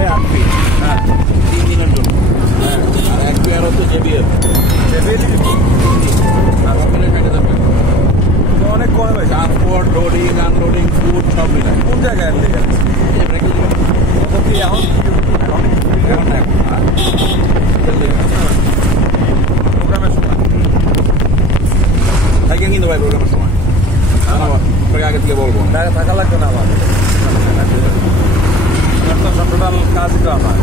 পেয়ারটাই 8 piece. হ্যাঁ 3 দিনের জন্য। হ্যাঁ আর 1 পেয়ার হচ্ছে জেবিএল। অনেক কমে ভাই। ট্রান্সপোর্ট, লোডিং, আনলোডিং, ফুড সব মিলায়। কোন জায়গায় নিয়ে যাচ্ছে? প্রোগ্রামের সময় থাকে কিন্তু ভাই প্রোগ্রামের সময় আপনাকে আগে থেকে বলবো থাকা লাগবে না আমার টোটাল কাজই তো আমার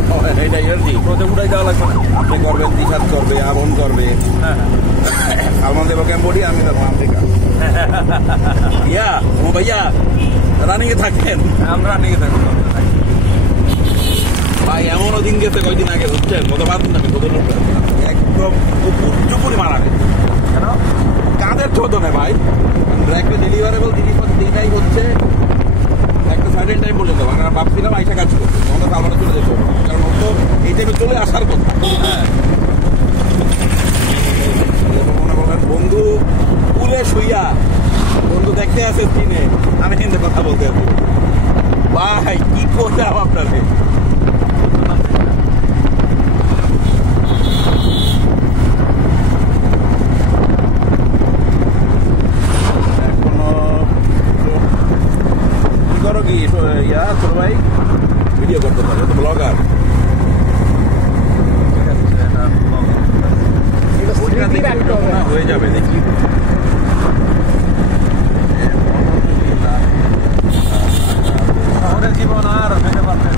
এইটাই আর কি প্রজেক্ট উঠাই দেওয়া লাগবে না। আপনি করবেন, দিশাদ করবে, আবন করবে, হ্যাঁ সালমান দেব ক্যাম্বোডিয়া, আমি তারপর আমেরিকা। ইয়া ও ভাইয়া রানিং এ থাকেন, আমরা নিয়ে থাকবো ভাই। এমনও দিন গেছে কয়দিন আগে বুঝছেন, গত 5 দিন আমি একদম চুপুরি মারা গেছে। কেন? কাঁধের ছোট না ভাই, একটা ডেলিভারেবল জিনিসপত্র দিনটাই হচ্ছে একটা সার্টেন টাইম পর্যন্ত। আমরা ভাবছিলাম আইসা কাজ করতে, আমাদের সালমানে চলে যেত, কারণ ও তো এই টাইমে চলে আসার কথা। হ্যাঁ মনে করেন বন্ধু পুলে শুইয়া বন্ধু দেখতে আসে স্ক্রিনে, আমি কিন্তু কথা বলতে আছি ভাই কি করতাম আপনাকে। ইয়া ছোট ভাই ভিডিও করতে পারে, ব্লগার হয়ে যাবে দেখি। শহরের জীবন আর পেতে পারবেন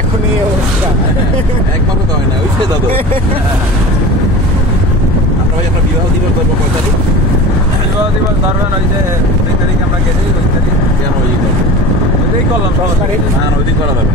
এখনই অবস্থা একমাত্র তো হয় না ওই সে দাদু। আমরা ভাই আপনার বিবাহ দিবস ধরবো 5 তারিখ। বিবাহ দিবস ধরবেন ওই যে 2 তারিখ আমরা গেছি, ওই তারিখ কেন ওই ওইটাই করলাম 6 তারিখ। না ওই দিন করা যাবে না।